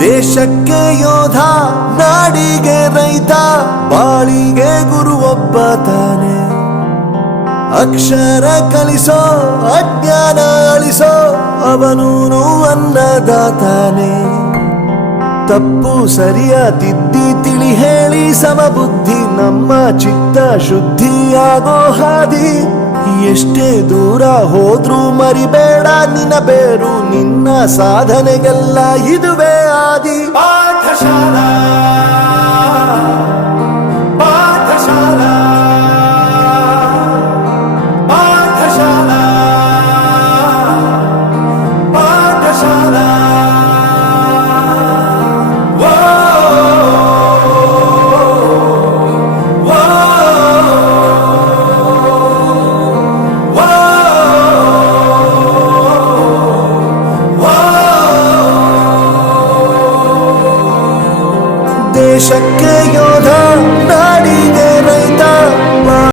ದೇಶಕ್ಕೆ ಯೋಧ, ನಾಡಿಗೆ ರೈತ, ಬಾಳಿಗೆ ಗುರು ಒಬ್ಬ ತಾನೆ. ಅಕ್ಷರ ಕಲಿಸೋ, ಅಜ್ಞಾನ ಅಳಿಸೋ, ಅವನೂನು ಅನ್ನದಾತಾನೆ. ತಪ್ಪು ಸರಿಯ ತಿದ್ದಿ ತಿಳಿ ಹೇಳಿ ಸಮಬುದ್ಧಿ, ನಮ್ಮ ಚಿತ್ತ ಶುದ್ಧಿಯಾಗೋ ಹಾದಿ. ಎಷ್ಟೇ ದೂರ ಹೋದ್ರೂ ಮರಿಬೇಡ ನಿನ್ನ ಬೇರು, ನಿನ್ನ ಸಾಧನೆಗೆಲ್ಲ ಇದುವೇ ಆದಿ. ಪಾಠಶಾಲಾ ಪಾಠಶಾಲಾ ಪಾಠಶಾಲಾ ಪಾಠಶಾಲಾ. ದೇಶಕ್ಕೆ ಯೋಧ, ನಾಡಿ